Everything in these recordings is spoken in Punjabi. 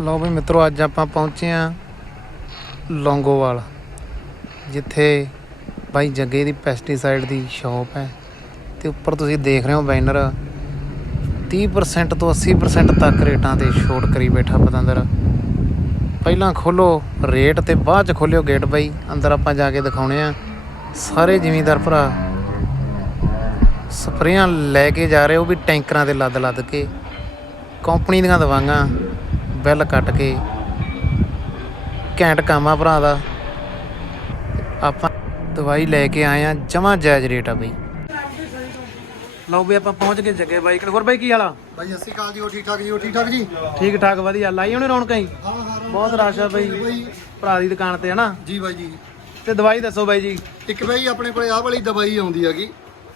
ਲਓ ਵੀ ਮਿੱਤਰੋ, ਅੱਜ ਆਪਾਂ ਪਹੁੰਚੇ ਆ ਲੌਂਗੋਵਾਲ, ਜਿੱਥੇ ਬਾਈ ਜੱਗੇ ਦੀ ਪੈਸਟੀਸਾਈਡ ਦੀ ਸ਼ਾਪ ਹੈ। ਤੇ ਉੱਪਰ ਤੁਸੀਂ ਦੇਖ ਰਹੇ ਹੋ ਬੈਨਰ 30% ਤੋਂ 80% ਤੱਕ ਰੇਟਾਂ ਤੇ ਛੋਟ ਕਰੀ ਬੈਠਾ ਪਤੰਦਰ। ਪਹਿਲਾਂ ਖੋਲੋ ਰੇਟ ਤੇ ਬਾਅਦ ਚ ਖੋਲਿਓ ਗੇਟ ਬਾਈ। ਅੰਦਰ ਆਪਾਂ ਜਾ ਕੇ ਦਿਖਾਉਣੇ ਆ। ਸਾਰੇ ਜ਼ਿਮੀਂਦਾਰ ਭਰਾ ਸਪਰੇਆਂ ਲੈ ਕੇ ਜਾ ਰਹੇ ਉਹ ਵੀ ਟੈਂਕਰਾਂ ਤੇ ਲੱਦ ਲੱਦ ਕੇ। ਕੰਪਨੀ ਦੀਆਂ ਦਵਾਈਆਂ ਬਿੱਲ ਕੱਟ ਕੇ ਘੈਂਟ ਕੰਮ ਭਰਾ ਦਾ। ਆਪਾਂ ਦਵਾਈ ਲੈ ਕੇ ਆਏ ਆ ਜਮਾ ਜਾਇਜ਼ ਰੇਟ ਆ ਬਈ। ਲਓ ਵੀ ਆਪਾਂ ਪਹੁੰਚ ਗਏ ਜੱਗੇ ਬਾਈ ਕੋਲ। ਹੋਰ ਬਾਈ ਕੀ ਹਾਲਾ ਭਾਈ ਅਸੀਂ ਕਾਲ ਜੀ ਉਹ ਠੀਕ ਠਾਕ ਜੀ ਉਹ ਠੀਕ ਠਾਕ ਜੀ? ਠੀਕ ਠਾਕ ਵਧੀਆ। ਲਾਈ ਉਹਨੇ ਰੌਣਕਾਂ ਹੀ? ਹਾਂ ਹਾਂ ਬਹੁਤ ਰਸ਼ ਆ ਬਈ ਭਰਾ ਦੀ ਦੁਕਾਨ ਤੇ ਹਨਾ? ਜੀ ਬਾਈ ਜੀ। ਤੇ ਦਵਾਈ ਦੱਸੋ ਬਾਈ ਜੀ। ਇੱਕ ਬਾਈ ਆਪਣੇ ਕੋਲੇ ਆਹ ਵਾਲੀ ਦਵਾਈ ਆਉਂਦੀ ਹੈਗੀ।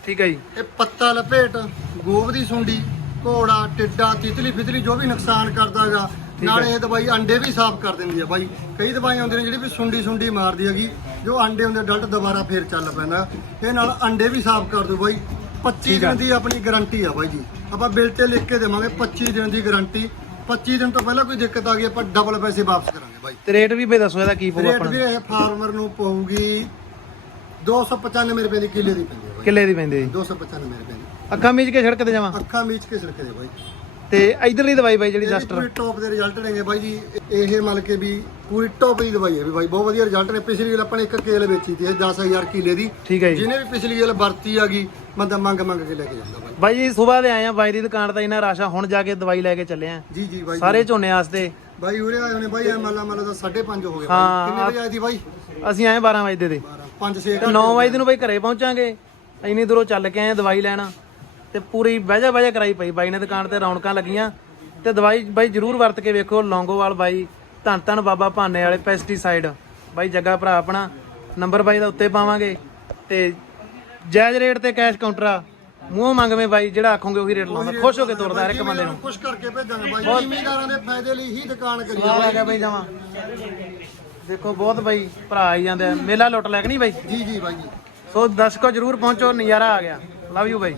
ਠੀਕ ਹੈ ਜੀ। ਇਹ ਪੱਤਾ ਲਪੇਟ ਗੋਬ ਦੀ ਸੁੰਡੀ ਘੋੜਾ ਟਿੱਡਾ ਤਿਤਲੀ ਫਿਤਲੀ ਜੋ ਵੀ ਨੁਕਸਾਨ ਕਰਦਾਗਾ ਨਾਲ ਹੈ। ਇਹ ਦਵਾਈ ਅੰਡੇ ਵੀ ਸਾਫ਼ ਕਰ ਦਿੰਦੀ ਹੈ ਬਾਈ। ਕਈ ਦਵਾਈਆਂ ਹੁੰਦੀਆਂ ਨੇ ਜਿਹੜੀ ਵੀ ਸੁੰਡੀ ਸੁੰਡੀ ਮਾਰਦੀ ਹੈਗੀ ਜੋ ਅੰਡੇ ਹੁੰਦੇ ਡਲਟ ਦੁਬਾਰਾ ਫੇਰ ਚੱਲ ਪੈਂਦਾ। ਇਹ ਨਾਲ ਅੰਡੇ ਵੀ ਸਾਫ਼ ਕਰ ਦੂ ਬਾਈ। 25 ਠੀਕ ਆ। ਦਿਨ ਦੀ ਆਪਣੀ ਗਾਰੰਟੀ ਆ ਬਾਈ ਜੀ। ਆਪਾਂ ਬਿੱਲ ਤੇ ਲਿਖ ਕੇ ਦੇਵਾਂਗੇ 25 ਦਿਨ ਦੀ ਗਾਰੰਟੀ। 25 ਦਿਨ ਤੋਂ ਪਹਿਲਾਂ ਕੋਈ ਦਿੱਕਤ ਆ ਗਈ ਆਪਾਂ ਡਬਲ ਪੈਸੇ ਵਾਪਸ ਕਰਾਂਗੇ ਬਾਈ। ਤੇ ਰੇਟ ਵੀ ਬਈ ਦੱਸੋ ਇਹਦਾ ਕੀ ਪਊ ਰੇਟ ਵੀ ਇਹ ਫਾਰਮਰ ਨੂੰ ਪਊਗੀ 295 ਰੁਪਏ ਦੀ ਕਿੱਲੇ ਦੀ ਪੈਂਦੀ ਹੈ ਕਿੱਲੇ ਦੀ ਪੈਂਦੀ ਜੀ। 295 ਰੁਪਏ ਦੀ। ਅੱਖਾਂ ਮੀਚ ਕੇ ਸੜਕ ਤੇ ਜਾਵਾਂ। ਅੱਖਾਂ ਮੀਚ ਕੇ ਸਿਰਕੇ ਦੇ ਬਾਈ। ਤੇ ਇਧਰਲੀ ਦਵਾਈ ਬਾਈ ਜਿਹੜੀ ਜਸਟਰ ਟੌਪ ਦੇ ਰਿਜ਼ਲਟ ਨੇਗੇ ਬਾਈ ਜੀ। ਇਹ ਮੰਨ ਕੇ ਵੀ ਪੂਰੀ ਟੌਪ ਦੀ ਦਵਾਈ ਹੈ ਵੀ ਬਾਈ ਬਹੁਤ ਵਧੀਆ ਰਿਜ਼ਲਟ ਨੇ। ਪਿਛਲੀ ਵਾਰ ਆਪਾਂ ਨੇ ਇੱਕ ਕੇਲ ਵੇਚੀ ਸੀ 10000 ਕਿੱਲੇ ਦੀ। ਠੀਕ ਹੈ ਜੀ। ਜਿਹਨੇ ਵੀ ਪਿਛਲੀ ਵਾਰ ਵਰਤੀ ਆ ਗਈ ਬੰਦਾ ਮੰਗ ਮੰਗ ਕੇ ਲੈ ਕੇ ਜਾਂਦਾ ਬਾਈ। ਬਾਈ ਜੀ ਸਵੇਰ ਦੇ ਆਏ ਆ ਬਾਈ ਦੀ ਦੁਕਾਨ ਤੇ ਇਹਨਾਂ ਰਸ਼ ਹੁਣ ਜਾ ਕੇ ਦਵਾਈ ਲੈ ਕੇ ਚੱਲੇ ਆ। ਜੀ ਜੀ ਬਾਈ ਸਾਰੇ ਝੋਨੇ ਵਾਸਤੇ। ਬਾਈ ਉਰੇ ਆਏ ਹੋਣੇ ਬਾਈ ਐ ਮੱਲਾ ਮੱਲਾ ਦਾ 5:30 ਹੋ ਗਏ ਬਾਈ। ਕਿੰਨੇ ਵਜੇ ਆਈ ਦੀ ਬਾਈ? ਅਸੀਂ ਆਏ 12 ਵਜੇ ਦੇ। 5 6 ਤੇ 9 ਵਜੇ ਨੂੰ ਬਾਈ ਘਰੇ ਪਹੁੰਚਾਂਗੇ। ਇੰਨੀ ਦੂਰੋਂ ਚੱਲ ਕੇ ਆਏ ਦਵਾਈ ਲੈਣਾ। ਤੇ ਪੂਰੀ ਬਹਿਜਾ ਬਹਿਜਾ ਕਰਾਈ ਪਈ ਬਾਈ ਨੇ ਦੁਕਾਨ ਤੇ ਰੌਣਕਾਂ ਲੱਗੀਆਂ ਤੇ ਦਵਾਈ ਬਾਈ ਜਰੂਰ ਵਰਤ ਕੇ ਵੇਖੋ ਲੌਂਗੋਵਾਲ ਬਾਈ ਧੰਨ ਧੰਨ ਬਾਬਾ ਭਾਨੇ ਵਾਲੇ ਪੈਸਟੀਸਾਈਡ ਬਾਈ ਜੱਗਾ ਭਰਾ ਆਪਣਾ ਨੰਬਰ ਬਾਈ ਦਾ ਉੱਤੇ ਪਾਵਾਂਗੇ ਤੇ ਜਾਇਜ਼ ਰੇਟ ਤੇ ਕੈਸ਼ ਕਾਊਂਟਰ ਆ। ਮੂੰਹ ਮੰਗਵੇਂ ਬਾਈ ਜਿਹੜਾ ਆਖੋਗੇ ਉਹੀ ਰੇਟ ਲਾਉਂਦਾ। ਖੁਸ਼ ਹੋ ਕੇ ਤੁਰਦਾ ਹਰ ਇੱਕ ਬੰਦੇ ਨੂੰ। ਖੁਸ਼ ਕਰਕੇ ਭੇਜਾਂਗੇ ਬਾਈ। ਜ਼ਿਮੀਦਾਰਾਂ ਦੇ ਫਾਇਦੇ ਲਈ ਹੀ ਦੁਕਾਨ ਕਰੀ ਸਵਾਲ ਆ ਗਿਆ ਬਾਈ ਜਾਵਾਂ। ਦੇਖੋ ਬਹੁਤ ਬਾਈ ਭਰਾ ਆਈ ਜਾਂਦੇ ਆ। ਮੇਲਾ ਲੁੱਟ ਲੈ ਕੇ ਨਹੀਂ ਬਾਈ? ਜੀ ਜੀ ਬਾਈ ਜੀ। ਸੋ ਦਰਸ਼ਕੋ ਜਰੂਰ ਪਹੁੰਚੋ ਨਜ਼ਾਰਾ ਆ ਗਿਆ। Love you by.